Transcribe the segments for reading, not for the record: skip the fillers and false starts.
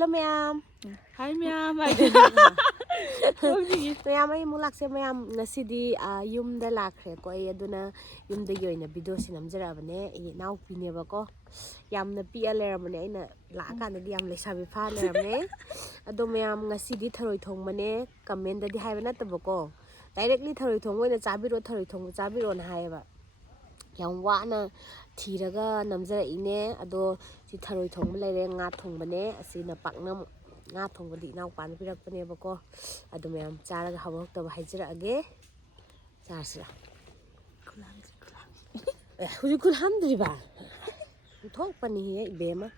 Hello ma'am. Hi ma'am. Ma'am ay mulak sa ma'am ngasidi yumda lakre ko ay aduna yumda yoyna video sinamjarabane naw pineba ko yamna pia leramane aina laakandagi yam lesabi pha leramne ado ma'am ngasidi tharoi thongmane comment dadi haiba natabako directly tharoi thong oina chabiro tharoi thong chabiro na haiba yam wana thiraga namjara ine ado si tharoi thong lere nga thongbane asina paknam nga thongbadi naw pan pirakpane bako ado ma'am charaga hawak taba haijira age charsa huju kulhamdri ba thok pani he ibema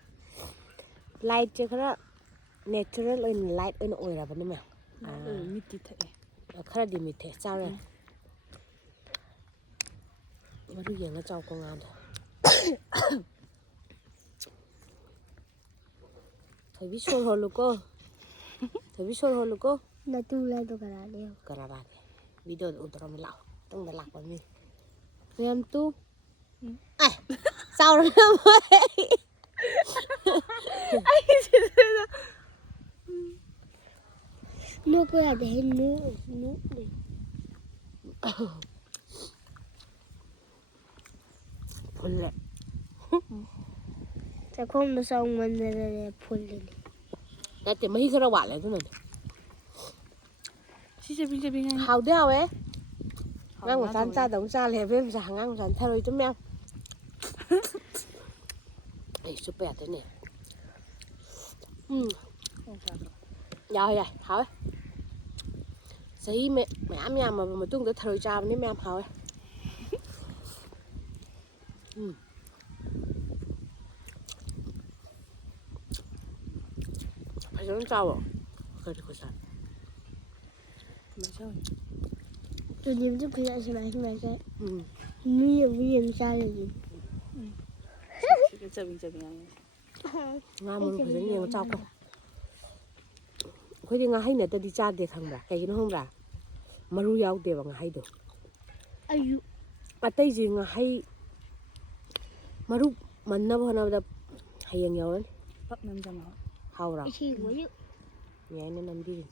light che khara natural oin light oin oira bane ma Miti the. khara di mithe chawre maru yenga chaw ko nga da Thabi shor holuko Thabi shor holuko na tu la to kara le karara video udra me lao tong da lak pa mi ma'am tu ai sao rồi nu ko ya de nu de fulle ta kom no song man de phul le nate mahi khara wa le tunan Sisabi nga. hau de hawe ngang wa san cha dong cha le vem sa ngang san tharoi tu ma'am ai super thế này dạ dạ hỏi mẹ ăn nhà mà tung tới thời cha nên mẹ ăn hỏi phải giống trâu à cái gì sao to nim tu kya se mai cái mi yem sa le ni Sisabi nga. nga muốn phải giống nhiều trâu không khơi nga hay này ta đi cha để thằng bà cái nó không ra maru yau để bằng hay được ayu atay gì nga hay maru man na ba na da hayang yaw Pak nam jama. hau ra chi mo yu nhảy nên nằm đi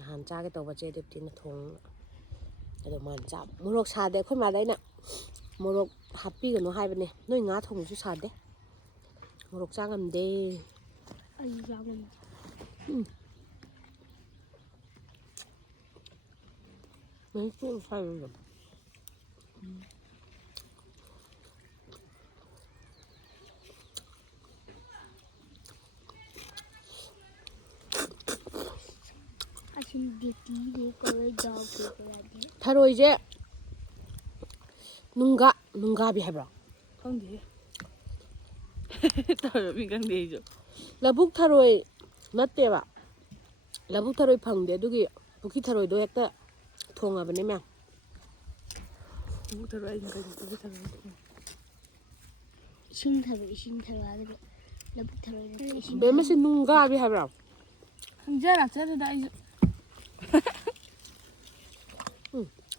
hàn cha cái tàu bạch chế đẹp thì nó thùng cái đồ màn chạm mua lộc xà đấy không mà đấy nè mua lộc happy cái nó hai bên này nơi ngã thùng chút xà đấy mua lộc cha ngầm đê ayu ya mo mấy chút sai rồi asin de ti de ko le jaw ke ko la de thay chứ nunga bị hay bro Không thế. Tao bị căng đi rồi. labuk tharoi natte ba labuk tharoi phangde dugi puki tharoi do ekta thonga bane mya Không tao ai cái gì tao. sing tha de la bu tha de sing be ma se nunga bi hay bro Không ra là chết rồi đây.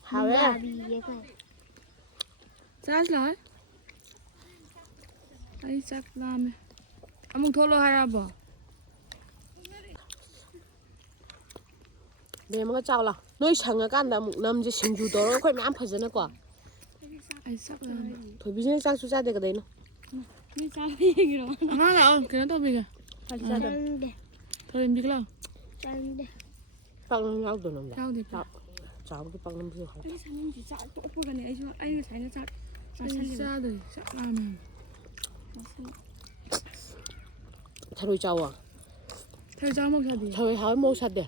hawe bi ye ka Sát lại. Ai sát làm. Among tholo hay à bỏ. be ma chaw la noi changa kan da mu nam je singju do khoi ma phajana ko Ai sát làm. thôi business cha su cha de ka dai no ni sa bi ye ro Mà nào cái nó tao bị à. chan de Thôi em biết là. chan de pang ngau do nam da Sao thì chaw ki pang nam ju ha ni sa ni ji sa to pu ga ne ai sa ne sa Sao rồi. Sát làm. tharoi chaw à Thôi sao mà sao đi. tharoi hawe mo sa de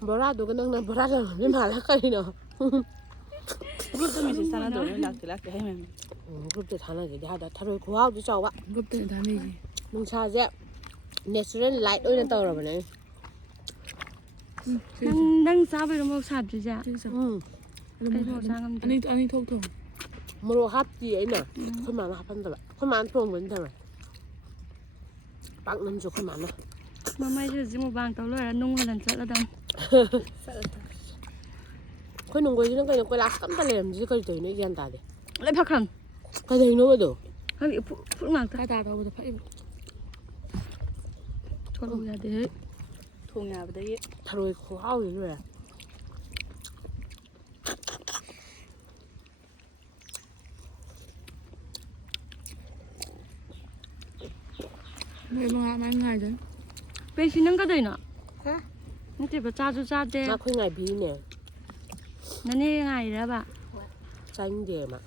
bora do ka nang na bora la me ma la kai no Group tôi mình sẽ sang đó lạc cái hay mình. group de thana ge da tharoi ko haw ju chaw ba Group tôi thằng này gì. nung cha je natural light oi na taw ra ba ne nang sa ba mo sa ju ja Chứ sao. Anh thuốc thuốc. mo ro hap ji ai na khoi ma hap pan da ba khoi ma thong wen tha ba pak nam ju khoi ma na mà mai giờ chỉ một vàng tàu lưỡi là nung lần sợ là đằng khoi nung go ji na kai ko la kam ta lem ji kai toi ne gian ta de lại phát khẩn ka dai no ba do hơi bị phụ nặng Khai tà đâu phải. ꯊꯣꯛꯂꯛꯎ ꯌꯥꯗꯦ ꯊꯣꯡ ꯌꯥꯕꯗꯒꯤ ꯊꯔꯣꯏ ꯈꯨꯍꯥꯎꯁꯤ ꯂꯣꯏꯔꯦ ꯅꯣꯏ ꯃꯉꯥ ꯃꯥꯏ ꯉꯥꯏꯗꯣꯏꯅꯤ pansy ꯅꯪ ꯀꯗꯣꯏꯅꯣ ꯍꯥ ꯅꯠꯇꯦꯕ ꯆꯥꯁꯨ ꯆꯥꯗꯦ ꯑꯩꯈꯣꯏ ꯉꯥꯏꯕꯤꯔꯤꯅꯦ ꯅꯅꯦ ꯉꯥꯏꯔꯕ ꯆꯥꯅꯤꯡꯗꯦ ꯃꯥ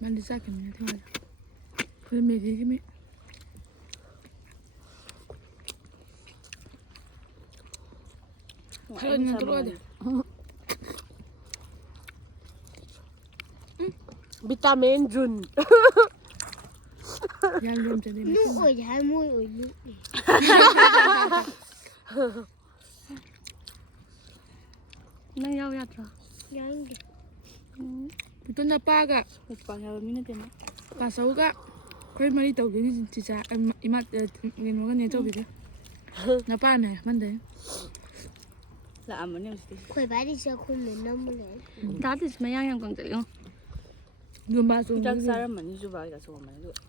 ꯃꯥꯗꯤ ꯆꯥꯛꯈꯤꯕꯅꯤ ꯊꯦꯡꯅ ꯑꯩꯈꯣꯏ ꯃꯦꯒꯤꯒꯤ ꯃꯤ ꯊꯔꯣꯏ ꯉꯟꯇꯂꯣꯗꯦ ꯚꯤꯇꯥꯃꯤꯟ ꯖꯨꯟ ꯌꯥꯝ ꯂꯦꯝꯖꯗꯦ ꯅꯨ ꯑꯣꯏꯗꯤ ꯍꯥꯏ ꯃꯣꯏ ꯑꯣꯏ ꯅꯨ ꯅꯪ ꯌꯥꯎ ꯌꯥꯗ꯭ꯔꯣ ꯌꯥꯡꯗꯦ ꯄꯨꯇꯨꯟꯗ ꯄꯥꯒ ꯃꯄꯥꯟ ꯌꯥꯕ ꯃꯤ ꯅꯠꯇꯦ ꯃꯥ ꯄꯥꯆꯧꯒ ꯑꯩꯈꯣꯏ ꯃꯔꯤ ꯇꯧꯗꯣꯏꯅꯤ ꯆꯤꯆꯥ ꯏꯃꯥ ꯀꯩꯅꯣꯒꯅꯦ ꯇꯧꯕꯤꯗꯦ ꯅꯄꯥꯅꯦ ꯃꯟꯗꯦ ꯂꯥꯛꯑꯝꯕꯅꯤ ꯍꯧꯖꯤꯛꯇꯤ ꯑꯩꯈꯣꯏ ꯕꯥꯗꯤ ꯆꯥꯛꯈꯨꯝꯗ ꯅꯝꯃ ꯂꯩ ꯗꯥꯗꯤꯁ ꯃꯌꯥꯡ ꯌꯥꯝ ꯀꯪꯖꯩꯉꯣ ꯌꯨꯝꯕꯥ ꯍꯤꯗꯥꯛ ꯆꯣꯡꯕꯒꯤ ꯆꯥꯔꯝꯃꯅꯤ ꯖꯨꯕꯥ ꯍꯤꯗꯥꯛ ꯆꯣꯡꯉꯝꯃꯅꯤ ꯑꯗꯨꯒ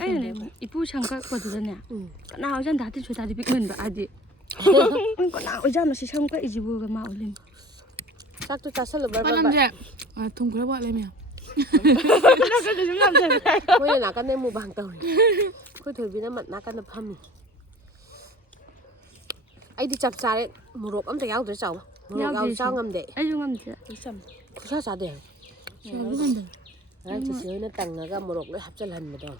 ꯑꯩꯅꯅꯦ ꯏꯄꯨ ꯁꯪꯀꯛꯄꯗꯨꯗꯅꯦ ꯎꯝ ꯀꯅꯥ ꯑꯣꯏꯖꯥꯠꯅꯣ ꯗꯥꯗꯤꯁ ꯁꯣꯏꯇꯥꯗꯤ ꯄꯤꯛꯃꯟꯕ ꯍꯥꯏꯗꯤ ꯀꯅꯥ ꯑꯣꯏꯖꯥꯠꯅꯣ ꯁꯤ ꯁꯝ ꯀꯛꯏꯁꯤꯕꯨꯒ ꯃꯥ ꯑꯣꯏꯂꯤꯝ ꯆꯥꯛꯇꯣ ꯆꯥꯁꯜꯂꯨ ꯕꯔ ꯄꯥꯂꯪꯁꯦ ꯊꯨꯝ ꯈꯔ ꯋꯥꯠꯂꯦ ꯃꯌꯥꯝ ꯃꯣꯏꯅ ꯅꯥꯀꯟꯗꯩ ꯃꯨꯛꯕꯥꯡ ꯇꯧꯔꯤ ꯑꯩꯈꯣꯏ ꯊꯣꯏꯕꯤꯅ ꯅꯥꯀꯟꯗ ꯐꯝꯃꯤ ꯑꯩꯗꯤ ꯆꯞ ꯆꯥꯔꯦ ꯃꯣꯔꯣꯛ ꯑꯝꯇ ꯌꯥꯎꯗ꯭ꯔꯦ ꯆꯥꯎꯕ ꯃꯣꯔꯣꯛ ꯌꯥꯎ ꯆꯥ ꯉꯝꯗꯦ ꯑꯩꯁꯨ ꯉꯝꯗꯦ ꯈꯨꯠꯁꯥ ꯆꯥꯗꯦ ꯆꯥꯕ ꯉꯝꯗꯕ ꯉꯔꯥꯡ ꯆꯤꯆꯦ ꯍꯣꯏꯅ ꯇꯪꯉꯒ ꯃꯣꯔꯣꯛ ꯂꯣꯏ ꯍꯥꯞꯆꯤꯜꯍꯟꯕꯗꯣ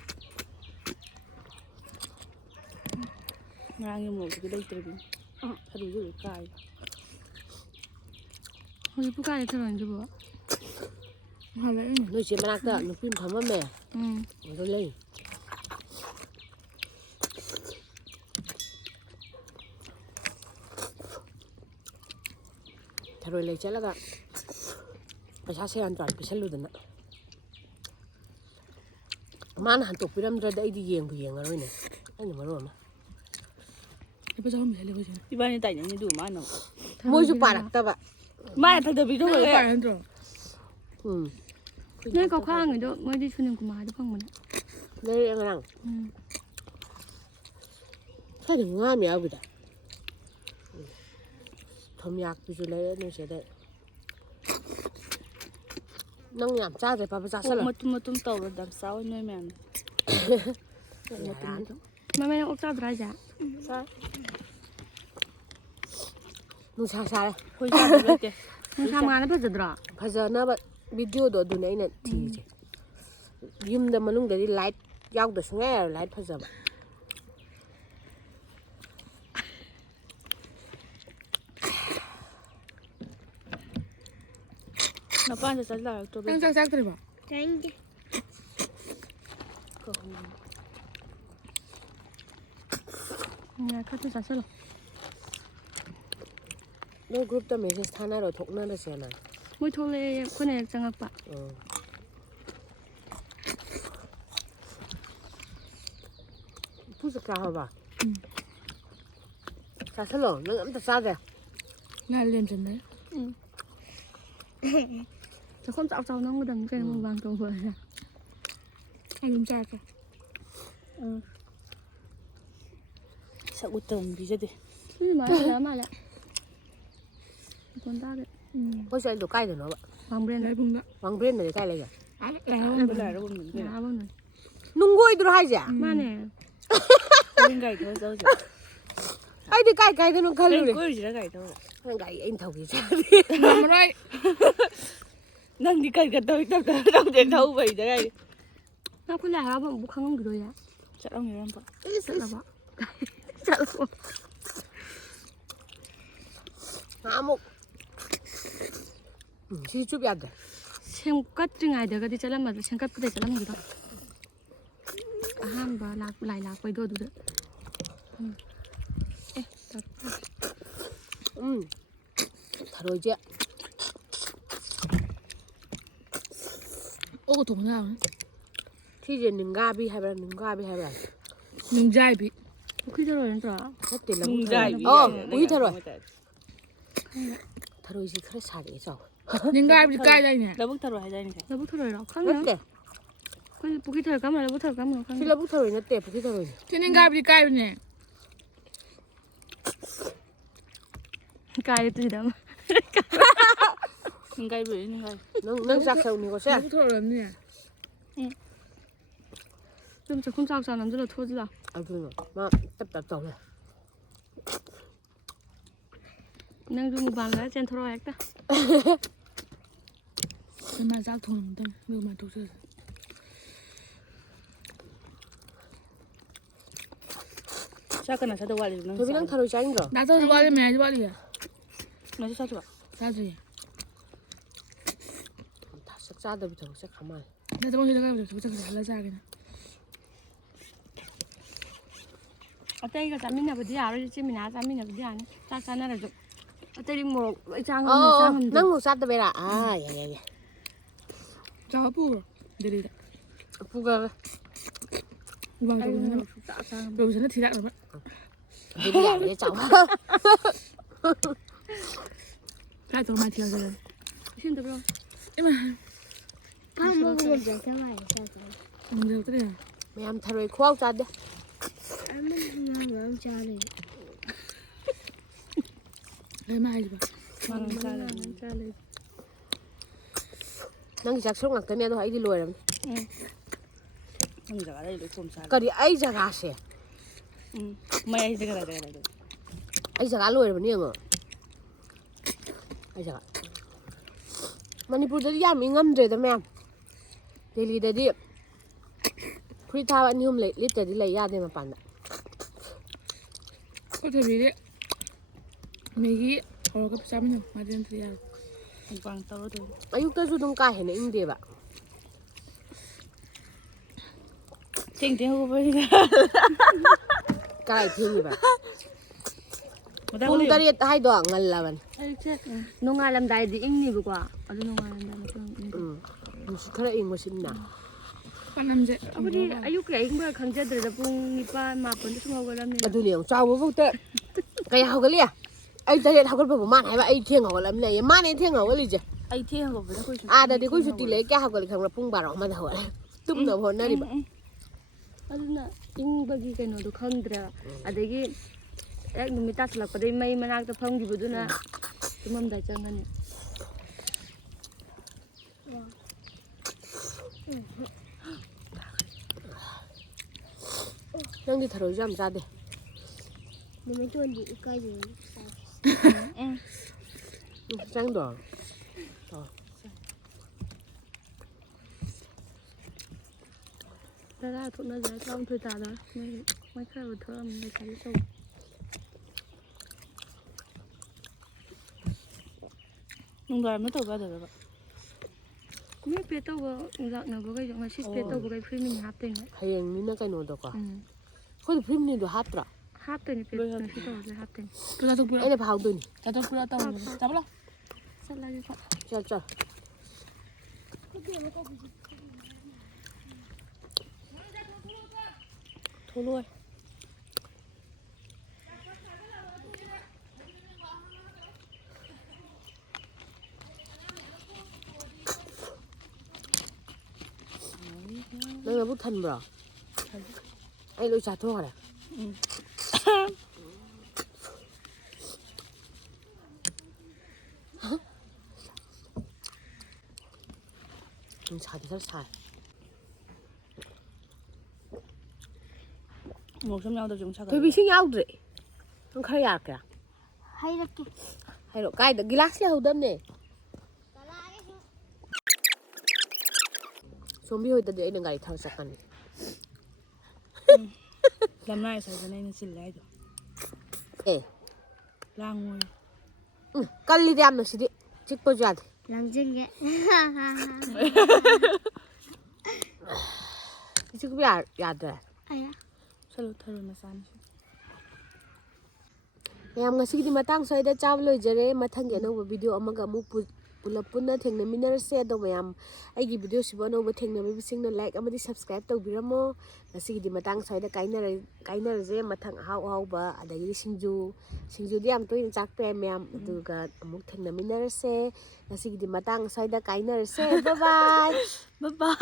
ꯉꯔꯥꯡꯒꯤ ꯃꯣꯔꯣꯛꯇꯨꯗꯤ ꯂꯩꯇ꯭ꯔꯕꯤꯅꯤ ꯊꯔꯨꯁꯨ ꯂꯣꯏ ꯀꯥꯏꯕ ꯍꯧꯖꯤꯛꯄꯨ ꯀꯥꯏꯗ ꯊꯔꯣꯏꯁꯤꯕꯣ ꯍꯜꯂꯛꯏꯅꯦ ꯅꯣꯏ ꯆꯦ ꯃꯅꯥꯛꯇ ꯅꯨꯄꯤ ꯑꯃ ꯐꯝꯃꯝꯃꯦ ꯑꯗꯨ ꯂꯩ ꯊꯔꯣꯏ ꯂꯩ ꯆꯠꯂꯒ ꯄꯩꯁꯥ ꯁꯦꯔꯥꯟ ꯇꯨꯔꯥꯟ ꯄꯤꯁꯜꯂꯨꯗꯅ ꯃꯥꯅ ꯍꯟꯇꯣꯛꯄꯤꯔꯝꯗ꯭ꯔꯗꯤ ꯑꯩꯗꯤ ꯌꯦꯡꯕꯨ ꯌꯦꯡꯉꯔꯣꯏꯅꯦ ꯑꯩꯅ ꯃꯔꯣꯟ ꯑꯃ ꯂꯨꯄꯥ ꯆꯍꯨꯝ ꯄꯤꯁꯜꯂꯦ ꯑꯩꯈꯣꯏ ꯏꯕꯥꯅꯤ ꯇꯥꯏꯅꯅꯤ ꯑꯗꯨ ꯃꯥꯅ ꯃꯣꯏꯁꯨ ꯄꯥꯔꯛꯇꯕ ꯃꯥꯅ ꯊꯛꯇꯕꯤꯗꯣ ꯅꯪ ꯄꯥꯏ ꯅꯠꯇ꯭ꯔꯣ ꯎꯝ ꯅꯣꯏ ꯀꯧꯈꯥꯡꯉꯤꯗꯣ ꯃꯣꯏꯗꯤ ꯁꯨꯅꯤꯜ ꯀꯨꯃꯥꯔꯗ ꯐꯪꯕꯅꯦ ꯂꯩꯔꯛꯑꯦ ꯉꯔꯥꯡ ꯁ꯭ꯋꯥꯏꯗ ꯉꯥ ꯑꯃ ꯌꯥꯎꯈꯤꯗ ꯊꯨꯝꯌꯥꯛꯄꯤꯁꯨ ꯂꯩꯔꯛꯑꯦ ꯅꯣꯏ ꯆꯦꯗꯩ ꯅꯪ ꯌꯥꯝ ꯆꯥꯗ꯭ꯔꯦ ꯄꯥꯄ ꯑꯣꯛ ꯆꯥꯁꯜꯂꯣ ꯃꯇꯨꯝ ꯃꯇꯨꯝ ꯇꯧꯔ ꯗꯝ ꯆꯥꯎꯋꯦ ꯅꯣꯏ ꯃꯌꯥꯝꯅ ꯑꯣꯛ ꯃꯇꯨꯝ ꯃꯇꯨꯝ ꯃꯃꯩ ꯅꯪ ꯑꯣꯛ ꯆꯥꯗ꯭ꯔꯣ ꯍꯥꯏꯁꯦ ꯆꯥꯏ ꯅꯨꯡꯁꯥ ꯁꯥꯔꯦ ꯑꯩꯈꯣꯏ ꯆꯥꯗꯕ ꯂꯩꯇꯦ ꯅꯨꯡꯁꯥ ꯃꯉꯥꯜꯅ ꯐꯖꯗ꯭ꯔꯣ ꯐꯖꯅꯕ ꯚꯤꯗꯤꯑꯣꯗꯣ ꯑꯗꯨꯅꯦ ꯑꯩꯅ ꯊꯤꯔꯤꯁꯦ ꯌꯨꯝꯗ ꯃꯅꯨꯡꯗꯗꯤ ꯂꯥꯏꯠ ꯌꯥꯎꯗ ꯁꯨꯡꯌꯥ ꯌꯥꯔꯣꯏ ꯂꯥꯏꯠ ꯐꯖꯕ ꯃꯄꯥꯟꯗ ꯆꯠ ꯂꯥꯛꯇ꯭ꯔꯣ ꯅꯪ ꯆꯥꯛ ꯆꯥꯛꯇ꯭ꯔꯤꯕꯣ ꯆꯥꯅꯤꯡꯗꯦ ꯈꯔ ꯆꯥꯁꯤꯜꯂꯣ ꯅꯣꯏ ꯒ꯭ꯔꯨꯞꯇ ꯃꯦꯁꯦꯖ ꯊꯥꯅꯔꯣ ꯊꯣꯛꯅꯔꯁꯦꯅ ꯃꯣꯏ ꯊꯣꯛꯂꯛꯑꯦ ꯑꯩꯈꯣꯏꯅ ꯍꯦꯛ ꯆꯪꯉꯛꯄ ꯏꯄꯨ ꯆꯥꯛ ꯆꯥꯍꯔꯕ ꯆꯥꯁꯜꯂꯣ ꯅꯪ ꯑꯝꯇ ꯆꯥꯗ꯭ꯔꯦ ꯉꯥ ꯂꯦꯝꯖꯟꯗꯅ ꯆꯥꯛꯈꯣꯝ ꯆꯥꯎ ꯆꯥꯎ ꯅꯝꯒꯗꯕꯅꯤ ꯀꯩꯅꯣ ꯃꯨꯛꯕꯥꯡ ꯇꯧꯕ ꯑꯩ ꯑꯗꯨꯝ ꯆꯥꯔꯒꯦ ꯁꯛ ꯎꯠꯇꯕ ꯄꯤꯖꯗꯦ ꯃꯥꯜꯂꯦ ꯃꯈꯣꯟ ꯇꯥꯗꯦ ꯑꯩꯈꯣꯏ ꯆꯠꯂꯤꯗꯣ ꯀꯥꯏꯗꯅꯣꯕ ꯋꯥꯡꯕ꯭ꯔꯦꯟꯗ ꯂꯥꯏꯕꯨꯡꯗ ꯋꯥꯡꯕ꯭ꯔꯦꯟꯗꯗꯤ ꯀꯥꯏ ꯂꯩꯒꯦ ꯉꯥꯕꯝꯗ ꯅꯨꯡꯒꯣꯏꯗ꯭ꯔꯣ ꯍꯥꯏꯁꯦ ꯃꯥꯅꯦ ꯒꯥꯔꯤ ꯊꯧꯔ ꯆꯧꯁꯦ ꯑꯩꯗꯤ ꯀꯥꯏ ꯀꯥꯏꯗꯅꯣ ꯈꯜꯂꯨꯔꯦ ꯀꯣꯏꯔꯨꯁꯤꯔ ꯒꯥꯔꯤ ꯊꯧꯔ ꯅꯪ ꯒꯥꯔꯤ ꯑꯩꯅ ꯊꯧꯒꯦ ꯉꯝꯃꯔꯣꯏ ꯅꯪꯗꯤ ꯀꯔꯤ ꯇꯧꯏ ꯇꯧꯗꯦ ꯊꯧꯕꯩꯗ ꯒꯥꯔꯤ ꯅꯪ ꯑꯩꯈꯣꯏ ꯂꯥꯏ ꯍꯔꯥꯎꯕ ꯑꯃꯨꯛ ꯈꯪꯉꯝꯈꯤꯔꯣꯏꯌꯦ ꯆꯠꯂꯝꯈꯤꯔꯣꯏ ꯆꯠꯂꯕ ꯆꯠꯂꯕꯣ ꯑꯃꯨꯛ ꯁꯤ ꯆꯨꯞ ꯌꯥꯗ꯭ꯔꯦ ꯁꯦꯝꯀꯠꯇ꯭ꯔꯤꯉꯩꯗꯒꯗꯤ ꯆꯠꯂꯝꯃꯗ꯭ꯔꯥ ꯁꯦꯝꯀꯠꯄꯗꯩ ꯆꯠꯂꯝꯈꯤꯔꯣꯏ ꯑꯍꯥꯟꯕ ꯂꯥꯏ ꯂꯥꯛꯄꯩꯗꯣ ꯑꯗꯨꯗ ꯊꯔꯣꯏꯁꯦ ꯑꯣꯛ ꯊꯣꯡꯕ ꯌꯥꯕꯅꯤ ꯁꯤꯁꯦ ꯅꯤꯡꯒꯥꯕꯤ ꯍꯥꯏꯕ꯭ꯔꯥ ꯅꯤꯡꯒꯥꯕꯤ ꯍꯥꯏꯕ꯭ꯔꯥ ꯅꯨꯡꯖꯥꯏꯕꯤ ꯄꯨꯈ꯭ꯔꯤ ꯊꯔꯣꯏ ꯅꯠꯇ꯭ꯔꯣ ꯅꯠꯇꯦ ꯂꯧꯕꯨꯛ ꯊꯔꯣꯏ ꯑꯣ ꯄꯨꯈ꯭ꯔꯤ ꯊꯔꯣꯏ ꯊꯔꯣꯏꯁꯤ ꯈꯔ ꯁꯥꯔꯛꯑꯦ ꯆꯥꯎ ꯅꯤꯡꯒꯥꯏꯕꯤꯗꯤ ꯀꯥꯏꯗꯥꯏꯅꯦ ꯂꯧꯕꯨꯛ ꯊꯔꯣꯏ ꯍꯥꯏꯗꯥꯏꯅꯦ ꯂꯧꯕꯨꯛ ꯊꯔꯣꯏꯔꯣ ꯈꯪꯗꯦ ꯅꯠꯇꯦ ꯑꯩꯈꯣꯏ ꯄꯨꯈ꯭ꯔꯤ ꯊꯔꯣꯏ ꯀꯔꯝꯕꯅꯣ ꯂꯧꯕꯨꯛ ꯊꯔꯣꯏ ꯀꯔꯝꯕꯅꯣ ꯁꯤ ꯈꯪꯗꯦ ꯂꯧꯕꯨꯛ ꯊꯔꯣꯏ ꯅꯠꯇꯦ ꯄꯨꯈ꯭ꯔꯤ ꯊꯔꯣꯏꯅꯤ ꯁꯤ ꯅꯤꯡꯒꯥꯏꯕꯤꯗꯤ ꯀꯥꯏꯕꯅꯦ Cài từ đó mà. Cài bưởi cài. Nâng giặc sầu này có xe. Không thở lắm nhỉ. 좀 조금 작사 남들어 터지다. 그래. 막 답답해. Nang dung ban lá trên thoro ekta. Nhưng mà rác thùng tâm, đưa mà thuộc sự. Sao cái này sao đâu qua được Tôi biết đang tharo chanh rồi. Đã thôi bao đi mẹ bao đi à? Nó sao chưa? Sao gì? 다 싹싸다부터 시작하면. Đã tôi khi đó cái việc chắc là ra cái này. Ở đây cái chăm mình là bữa rồi chứ mình chăm mình là bữa này. Ta chăm nó là được. Ở đây đi một trang hơn một trang hơn. nâng 싹다 베라. 아, 예. Cho bù. Để đi. 부가 Vâng, Đây rồi là tạ sang. rồi nó thì đã rồi. 되게 안 해, 짱. Lại tôi mai theo rồi. Xin được không? Nhưng mà 밥 먹으면 되잖아. không được cái này. mẹ em tharo khoác ra đi. 할머니랑 잘해. Ngày mai gì vậy? Vâng, ra lên. nâng giặc xuống ngạc cái này thôi, đi lùi rồi. Không giờ ở đây được cùng sao. cái đi ấy giặc xe. Mày sẽ cái này. ấy giặc lùi rồi nè ngờ. ấy giặc. Manipurꯗꯗꯤ ꯌꯥꯝ ꯏꯪꯉꯝꯗ꯭ꯔꯦꯗ ꯃꯌꯥꯝ ꯗꯦꯜꯂꯤꯗꯗꯤ ꯐꯨꯔꯤꯠ ꯊꯥꯕ ꯑꯅꯤ ꯑꯍꯨꯝ ꯂꯤꯠꯇ꯭ꯔꯗꯤ ꯂꯩ ꯌꯥꯗꯦ ꯃꯄꯥꯟꯗ Có thể vì đấy. Mấy cái có sao mình mà đến thì à. Vâng, tao rồi. ꯑꯌꯨꯛꯇꯁꯨ ꯑꯗꯨꯝ ꯀꯥ ꯍꯦꯟꯅ ꯏꯪꯗꯦꯕ Chỉnh tiếng hô với. ꯀꯥꯏ ꯊꯦꯡꯉꯤꯕ ꯄꯨꯡ 8 ꯍꯥꯏꯗꯣ ꯉꯜꯂꯕꯅꯤ ꯅꯣꯡꯉꯥꯜꯂꯝꯗꯥꯏꯗꯤ ꯏꯪꯅꯤꯕꯀꯣ ꯑꯗꯨ ꯅꯣꯡꯉꯥꯜꯂꯝꯗꯥꯏ ꯃꯇꯨꯡ ꯅꯨꯡꯁꯤꯠ ꯈꯔ ꯏꯪꯕ ꯁꯤꯟꯅ Con năm dậy. ꯑꯩꯈꯣꯏꯗꯤ ꯑꯌꯨꯛꯀꯤ ꯑꯏꯪꯕ ꯈꯪꯖꯗ꯭ꯔꯦꯗ ꯄꯨꯡ 9, 10ꯗ ꯁꯨꯝ ꯍꯧꯒꯠꯂꯝꯅꯤꯅ ꯑꯗꯨꯅꯦ ꯌꯦꯡꯉꯨ ꯆꯥꯎꯕꯐꯥꯎꯇ ꯀꯌꯥ ꯍꯧꯒꯠꯂꯤ ꯑꯩ 8 ꯍꯧꯒꯠꯄꯕꯨ ꯃꯥꯅ ꯍꯥꯏꯕ ꯑꯩ ꯊꯦꯡ ꯍꯧꯒꯠꯂꯝꯅꯦ ꯃꯥꯅꯦ ꯊꯦꯡ ꯍꯧꯒꯠꯂꯤꯁꯦ ꯑꯩ ꯊꯦꯡ ꯍꯧꯒꯠꯄꯗ ꯑꯩꯈꯣꯏꯁꯨ ꯑꯥꯗꯗꯤ ꯑꯩꯈꯣꯏ ꯁꯨꯇꯤ ꯂꯩ ꯀꯌꯥ ꯍꯧꯒꯠꯂꯤ ꯈꯪꯕ꯭ꯔꯥ ꯄꯨꯡ 12 ꯑꯃꯗ ꯍꯧꯒꯠꯂꯦ ꯇꯨꯝꯅꯕ ꯍꯣꯠꯅꯔꯤꯕ ꯑꯗꯨꯅ ꯏꯪꯕꯒꯤ ꯀꯩꯅꯣꯗꯣ ꯈꯪꯗ꯭ꯔꯦꯕ ꯑꯗꯒꯤ ꯍꯦꯛ ꯅꯨꯃꯤꯠ ꯇꯥꯁꯜꯂꯛꯄꯗꯩ ꯃꯩ ꯃꯅꯥꯛꯇ ꯐꯝꯈꯤꯕꯗꯨꯅ ꯇꯨꯝꯃꯝꯗꯥꯏ ಚಂಗನೆ ꯅꯪꯗꯤ ꯊꯔꯣꯏꯁꯨ ꯌꯥꯝ ꯆꯥꯗꯦ 너무 좋은데 이까지. ꯆꯪꯗꯣ Ra thuận nó dễ trong thôi tả đó mấy cái vừa thơm mấy cái sâu nung đài mới tàu ra được mấy bé tàu có dạng nào có cái giống là ship bé tàu có cái phim mình hát tên đấy ꯍꯌꯦꯡꯅꯤꯅ ꯀꯩꯅꯣꯗꯣꯀꯣ ꯑꯩꯈꯣꯏꯗꯤ ꯐꯤꯂꯝꯅꯤꯗꯣ ꯍꯥꯞꯇ꯭ꯔꯣ hát tên bé ship tàu là hát tên Tôi tôi bữa. ꯑꯩꯅ ꯐꯥꯎꯗꯣꯏꯅꯤ Tôi bữa tao. Chả bao. sao lại như vậy ꯆꯠ thôi luôn ꯅꯪ ꯅꯕꯨꯛ ꯊꯟꯕ꯭ꯔꯣ ꯑꯩ ꯂꯣꯏ ꯆꯥꯊꯣꯛꯈ꯭ꯔꯦ ꯅꯨꯡꯁꯥꯗꯤ ꯈꯔ ꯁꯥꯏ một trong nhau tôi chúng sao ꯊꯣꯏꯕꯤ ꯏꯁꯤꯡ ꯌꯥꯎꯗ꯭ꯔꯦ ꯅꯪ ꯈꯔ ꯌꯥꯔꯛꯀꯦꯔꯥ 하이렇게. ꯍꯥꯏꯔꯛꯑꯣ ꯀꯥꯏꯗ ꯒꯤꯂꯥꯁ ꯂꯩꯍꯧꯗꯕꯅꯦ ꯁꯣꯝꯕꯤ ꯍꯣꯏꯗꯗꯤ ꯑꯩꯅ ꯒꯥꯔꯤ ꯊꯧꯔ ꯆꯠꯀꯅꯤ làm này sao cho nên xin lại được ꯑꯦ lang ngồi ꯀꯜꯂꯤꯗ ꯌꯥꯝꯅ ꯁꯤꯗꯤ ꯆꯤꯛꯄꯁꯨ ꯌꯥꯗꯦ 랑쟁게. ꯆꯤꯛꯄ ꯌꯥꯗ꯭ꯔꯦ 아야. sao thôi mà sao ꯃꯌꯥꯝ ꯉꯁꯤꯒꯤꯗꯤ ꯃꯇꯥꯡ ꯁ꯭ꯋꯥꯏꯗ ꯆꯥꯕ ꯂꯣꯏꯖꯔꯦ ꯃꯊꯪꯒꯤ ꯑꯅꯧꯕ ꯚꯤꯗꯤꯑꯣ ꯑꯃꯒ ꯑꯃꯨꯛ ꯄꯨꯂꯞ ꯄꯨꯟꯅ ꯊꯦꯡꯅꯃꯤꯟꯅꯔꯁꯦ ꯑꯗꯣ ꯃꯌꯥꯝ ꯑꯩꯒꯤ ꯚꯤꯗꯤꯑꯣꯁꯤꯕꯨ ꯑꯅꯧꯕ ꯊꯦꯡꯅꯕꯤꯕꯁꯤꯡꯅ ꯂꯥꯏꯛ ꯑꯃꯗꯤ ꯁꯕꯁꯀ꯭ꯔꯥꯏꯕ ꯇꯧꯕꯤꯔꯝꯃꯣ ꯉꯁꯤꯒꯤꯗꯤ ꯃꯇꯥꯡ ꯁ꯭ꯋꯥꯏꯗ ꯀꯥꯏꯅꯔꯁꯦ ꯃꯊꯪ ꯑꯍꯥꯎ ꯑꯍꯥꯎꯕ ꯑꯗꯒꯤꯗꯤ ꯁꯤꯡꯖꯨꯗꯤ ꯌꯥꯝ ꯇꯣꯏꯅ ꯆꯥꯛꯄ ꯌꯥꯏ ꯃꯌꯥꯝ ꯑꯗꯨꯒ ꯑꯃꯨꯛ ꯊꯦꯡꯅꯃꯤꯟꯅꯔꯁꯦ ꯉꯁꯤꯒꯤꯗꯤ ꯃꯇꯥꯡ ꯁ꯭ꯋꯥꯏꯗ ꯀꯥꯏꯅꯔꯁꯦ ꯕꯥꯏ ꯕꯥꯏ bye bye